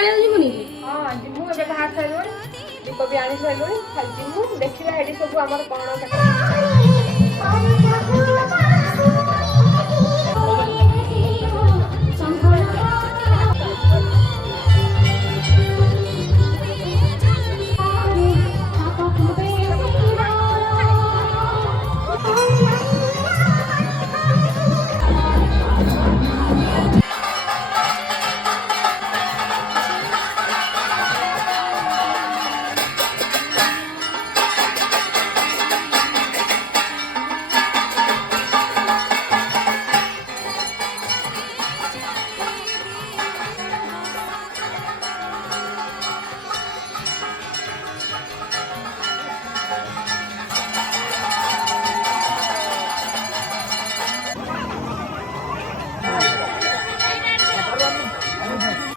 आने जीवनी हां जिमु एबे बाहर साइलोनी दीप भी आनी साइलोनी खाली जिमु देखिबा हेडी सब हमर कोन